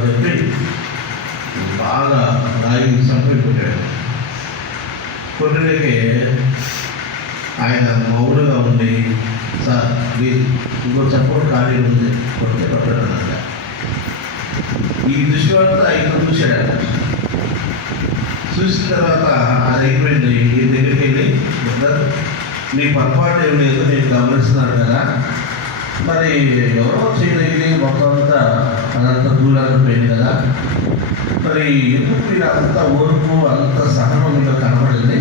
అని చెప్పి బాగా రాయి చంపి కొట్టాడు. కొట్టడానికి ఆయన మౌడుగా ఉండి, సార్ ఇంకో చప్పుడు ఖాళీ ఉంది కొట్టే కొట్టడం. ఈ దుష్వార్త ఆయన చూశాడు. చూసిన తర్వాత అది అయిపోయింది. ఈ దగ్గరికి వెళ్ళి నీ పొరపాటు ఏం లేదు, నేను గమనిస్తున్నాను కదా, మరి ఎవరో చేయలేదు మొత్తం అంతా అదంతా దూరంగా పోయింది కదా, మరి ఎందుకు మీరు అంత ఓర్పు అంత సహనం మీద కనబడింది,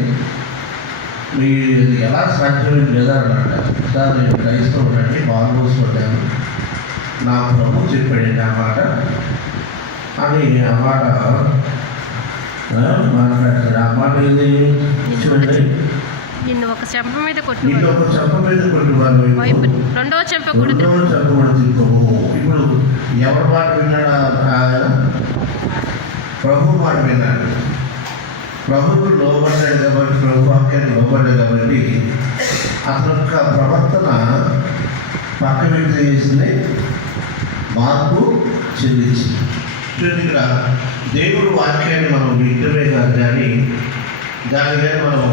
మీరు ఎలా సాధ్యమైంది లేదా అన్నమాట. సార్ నేను క్రైస్తవుడండి, బాల్మోస్ కొట్టాను, నా ప్రభు చెప్పాడండి ఆ మాట అని ఆ మాట మాట్లాడతాడు. ఆ మాట ఏది చూడండి, నిన్ను ఒక చెంప మీద కొట్టు, రెండవ చెంప కూడా తిప్పుతాము. ఇప్పుడు ఎవరి మాట విన్నాడు? ప్రభు మాట విన్నాడు. ప్రభువుకు లోబడ్డాడు కాబట్టి, ప్రభు వాక్యాన్ని లోబడ్డాడు కాబట్టి అతని యొక్క ప్రవర్తన పక్క వ్యక్తి చేసింది, మార్పు చెందించింది. ఇక్కడ దేవుడు వాక్యాన్ని మనం వింటమే కాదు, కానీ దాని కానీ మనం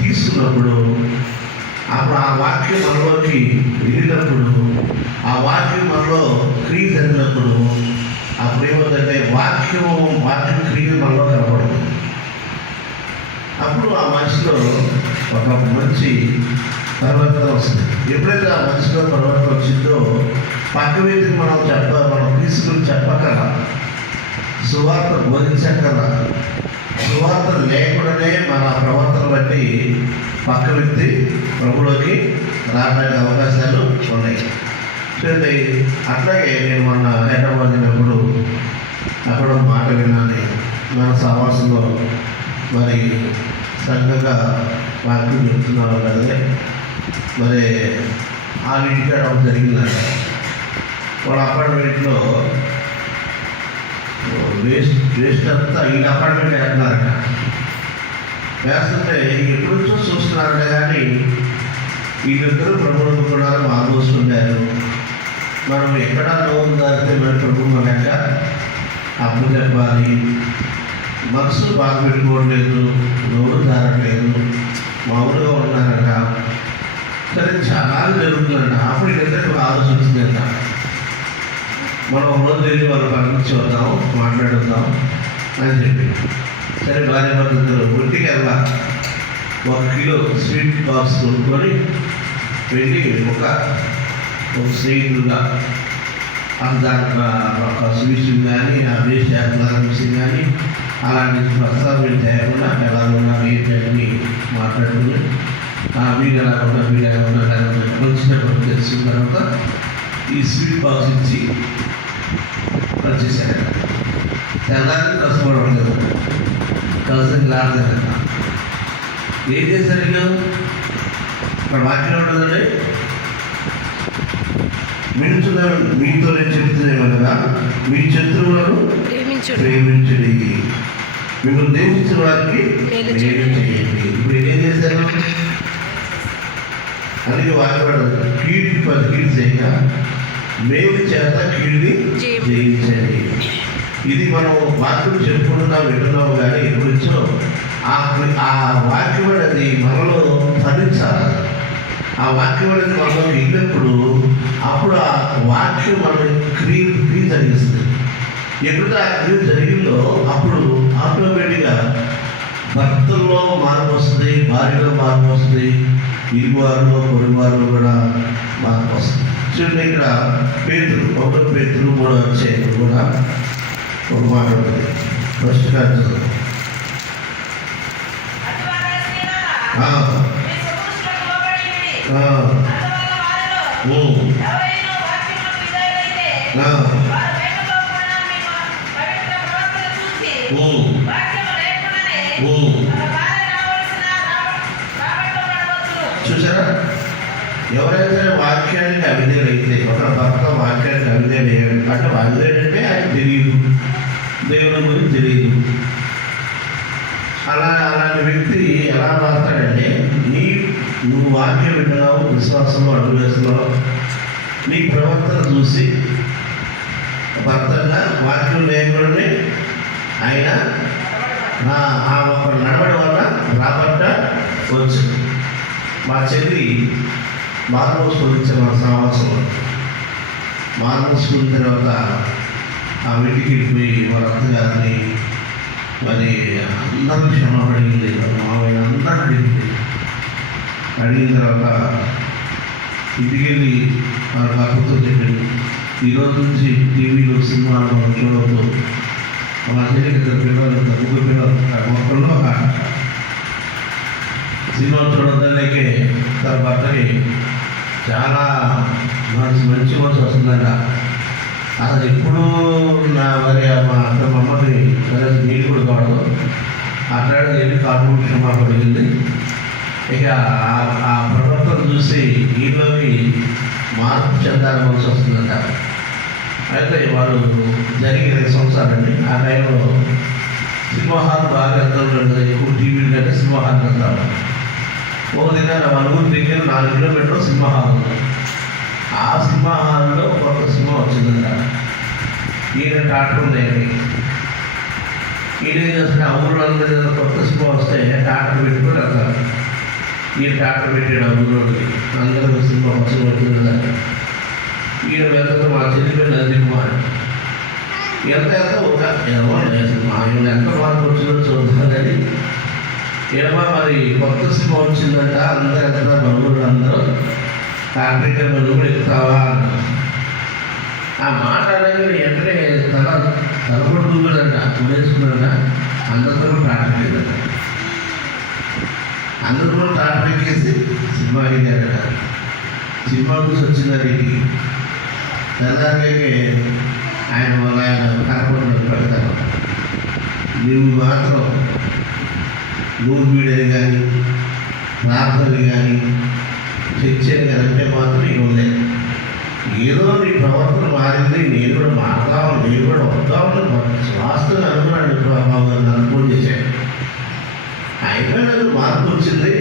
తీసుకున్నప్పుడు అప్పుడు ఆ వాక్యం మనలోకి వెళ్ళినప్పుడు, ఆ వాక్యం మనలో క్రియ జరిగినప్పుడు అప్పుడు ఏమవుతుందంటే వాక్యం క్రియ మనలో కనపడుతుంది. అప్పుడు ఆ మనిషిలో ఒక మంచి పరివర్తన వస్తుంది. ఎప్పుడైతే ఆ మనిషిలో పరివర్తన వచ్చిందో పక్క వ్యక్తికి మనం తీసుకుని చెప్పగల, సువార్త బోధించగల, సువార్త లేకుండానే మన ప్రవర్తన బట్టి పక్క వ్యక్తి ప్రభులోకి రావడానికి అవకాశాలు ఉన్నాయి. చూడండి, అట్లాగే నేను మొన్న హైదరాబాద్ వెళ్ళినప్పుడు అక్కడ మాట విన్నాను. మన సమాసంలో మరి చక్కగా వాక్యం చెప్తున్నారు కదా, మరి ఆ ఇంటికాడ జరిగిందంట. వాళ్ళ అపార్ట్మెంట్లో వేస్ట్ అంతా ఈ అపార్ట్మెంట్ వేస్తున్నారట. వేస్తుంటే ఎప్పుడు చూస్తున్నారట, కానీ వీళ్ళిద్దరూ ప్రభుత్వం కూడా మామూసుకున్నారు. మనం ఎక్కడ లోన్ దారితే మన ప్రభుత్వం లెక్క అప్పు చెప్పాలి, మనసు బాగా పెట్టుకోవట్లేదు, నోరు దారట్లేదు, మామూలుగా ఉన్నారట. సరే చాలా జరుగుతుందంట. అప్పుడు ఇద్దరికి ఒక ఆలోచన వచ్చిందంట, మనం రోజు వెళ్ళి వాళ్ళ పక్కన వద్దాం, మాట్లాడుద్దాం అని చెప్పి. సరే భార్య భర్తలు ఒంటికి వెళ్ళా 1 కిలో స్వీట్ బాక్స్ కొనుక్కొని వెళ్ళి ఒక స్నేహితులుగా దాంట్లో ఒక స్వీట్స్ కానీ, ఆ వేస్ట్ యాప్స్ కానీ అలాంటి ప్రస్తావన చేయకుండా ఎలా ఉన్నా ఏంటని మాట్లాడుకుని మీరు ఎలా ఉన్నా మీరు ఎలా ఉన్నా వచ్చినప్పుడు తెలిసిన తర్వాత ఈ స్వీట్ బాక్స్ ఇచ్చి వచ్చేసారు. తెల్లారి కష్టపడడం లేదు, కలిసి లాడలేదు. ఏం చేశారు? ఇక్కడ వాక్యం ఉంటుందండి, మీతో నేను చెప్తున్నామనగా మీ శత్రువులను ప్రేమించండి, మిమ్మల్ని దేశించిన వారికి మేలు చేయండి. ఇప్పుడు ఏం చేశారు? అందుకే వాక్యపడదు, కీడికి 10 కీడు చేయక మేలు చేత కీడిని జయించండి. ఇది మనం వాక్యం చెప్పుకుంటున్నాం, వింటున్నాము, కానీ ఎప్పుడొచ్చో ఆ వాక్యం అనేది మనలో ఫలించాలి. ఆ వాక్యం అనేది మనలో వెళ్ళినప్పుడు అప్పుడు ఆ వాక్యం మన క్రియ జరిగిస్తుంది. ఎప్పుడైతే ఆ క్రియ జరిగిందో అప్పుడు ఆటోమేటిక్గా భక్తుల్లో మార్పు వస్తుంది, భార్యలో మార్పు వస్తుంది, ఇరువారిలో పొరుగువారిలో కూడా మార్పు వస్తుంది. చూడండి, ఇక్కడ పేతురు 1 పేతురు 3 అధ్యాయంలో కూడా ఒక మాట ఉంటుంది. ఫస్ట్ కాదు చూసారా? ఎవరైతే వాక్యానికి అవిధేయులైతే, ఒక భర్త వాక్యానికి అవిధేయుడు అంటే అవిధేయుడంటే ఆయన తెలియదు, దేవుని గురించి తెలియదు. అలాంటి వ్యక్తి ఎలా మారుతాడంటే, నువ్వు వాక్యం వింటున్నావు, విశ్వాసంలో అడుగు వేస్తున్నావు, నీ ప్రవర్తన చూసి భర్తగా వాక్యం లేకుండానే ఆయన ఆ ఒక నడవడి వల్ల రాబట్ట వచ్చు. మా చెల్లి మార్మోసుకొచ్చే మన సహవాసం మార్మోసుకున్న తర్వాత ఆ ఇంటికి పోయి వాళ్ళ అత్తగారిని మరి అందరూ క్షమాపణ అడిగింది. మామయ్య అందరూ అడిగిన తర్వాత ఇంటికి వెళ్ళి వాళ్ళ భర్తతో చెప్పింది, ఈరోజు నుంచి టీవీలో సినిమాలో చూడవద్దు. మా చెల్లికి ఇద్దరు పిల్లలు, ముగ్గురు పిల్లలు, ఒక్కళ్ళు సినిమా చూడడానికి తన భర్తకి చాలా మంచి మనసు వస్తుందంట. అసలు ఎప్పుడు మరి మా అమ్మకి నీళ్ళు కూడా కావడం అట్లా వెళ్ళి కార్పొరేట్ క్షమాపడింది. ఇక ఆ ప్రవర్తన చూసి ఈలోకి మార్పు చెందాల్సి వస్తుందంట. అయితే వాళ్ళు జరిగిన 2 సంవత్సరాలండి. ఆ టైంలో సినిమా హాల్ బాగా వెళ్తారు, ఎక్కువ టీవీలు కంటే సినిమా హాల్ వెళ్తారు. ఒక దిన వాళ్ళ ఊరి దగ్గర 4 కిలోమీటర్లు సినిమా హాల్ ఉంది. ఆ సినిమా హాల్లో కొత్త సినిమా వచ్చిందంట. ఈయన టాటర్ లేని ఈయన ఏం చేస్తున్నా ఊళ్ళో కొత్త సినిమా వస్తే టాటర్ పెట్టుకొని వెళ్తారు. ఈయన టాటర్ పెట్టాడు ఆ ఊళ్ళోకి, అందరూ సినిమా వచ్చింది వచ్చింది కదా. ఈయన వెళ్తే మా చెల్లి నదికుమార్ ఎంత ఒక ఎవరు లేదు, మా ఆయన ఎంత మార్పు వచ్చిందో చూద్దాం కానీ ఏమో మరి కొత్త సినిమా వచ్చిందంట. అందరూ వెళ్తున్నారు, బంధువులు అందరూ కార్తీక బంధువులు ఎక్కుతావా అన్నారు. ఆ మాట అనేది వెంటనే తలపడుతుందంట, ఉడేసుకున్నారంట. అందరితో ట్రాఫిక్ లేదంట. అందరూ కూడా ట్రాఫిక్ వేసి సినిమా అడిగారట. సినిమా చూసి వచ్చిందానికి తెల్లారికే ఆయన వాళ్ళ కార్పొరేట్ పెడతారు. నువ్వు మాత్రం నూరు వీడని కానీ ప్రార్థనలు కానీ చర్చలు కానీ అంటే మాత్రం ఇక ఉంది. ఏదో నీ ప్రవర్తన మారింది, నేను కూడా మారుతాను, నేను కూడా వద్దామని వాస్తవంగా అనుకున్నాను. బాబు నన్ను అనుకోని చేశాను. అయినా నాకు మార్పు వచ్చింది,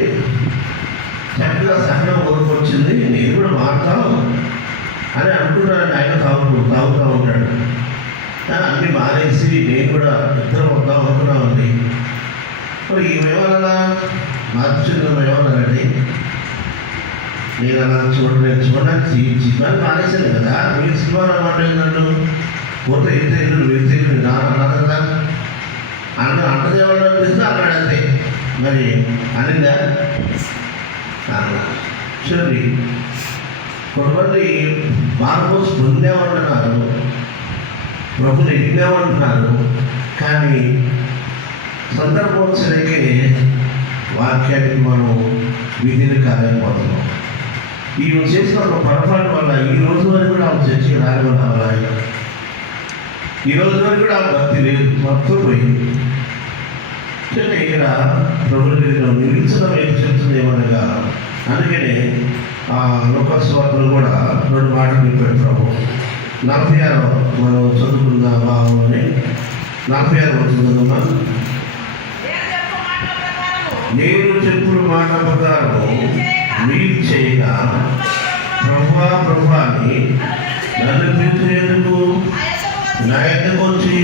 చక్కగా సహనం ఓర్పొచ్చింది, నేను కూడా మారుతాను అని అనుకున్నాను. ఆయన తాగుతూ ఉంటాడు. అన్నీ మానేసి నేను కూడా ఇద్దరం వద్దాం అనుకున్నామండి. మరి ఏమేమన్నా మార్చుకున్నాం ఏమన్నానండి. నేను అలా చూడడానికి సినిమాని మానేశాను కదా. మీరు సినిమా మాట్లాడినట్టు పోతే ఎంత ఇల్లు వెళ్తే అన్నారు కదా. అంటది ఏమన్నా తెలిస్తే అన్నాడంతే. మరి అనిందా అన్నా. చూడండి, కొంతమంది మార్పుస్ పొందామంటున్నారు, ప్రభుని ఎగినామంటున్నారు, కానీ సందర్భోత్సరికే వాక్యానికి మనం విధిని కాలేకపోతున్నాం. ఈయన చేసిన ఒక పొరపాటు వల్ల ఈ రోజు వరకు కూడా ఆమె చర్చకి రానివ్వాలి. ఆయన ఈ రోజు వరకు కూడా ఆమె భక్తి లేదు, మొత్తం పోయింది. ఇక్కడ ప్రభుత్వ నిలిచడం ఏం చెప్తుంది ఏమనగా, అందుకనే ఆ లోకస్వార్తలు కూడా 2 మాటలు చెప్పాడు ప్రభు. 46 మనం చదువుకున్న భావంలోనే 46 చదువుకున్నా. నేను చెప్పుడు మాట ప్రకారం మీరు చేయగా ప్రభా అని నన్ను పిలిచేందుకు నా ఎద్దకు వచ్చి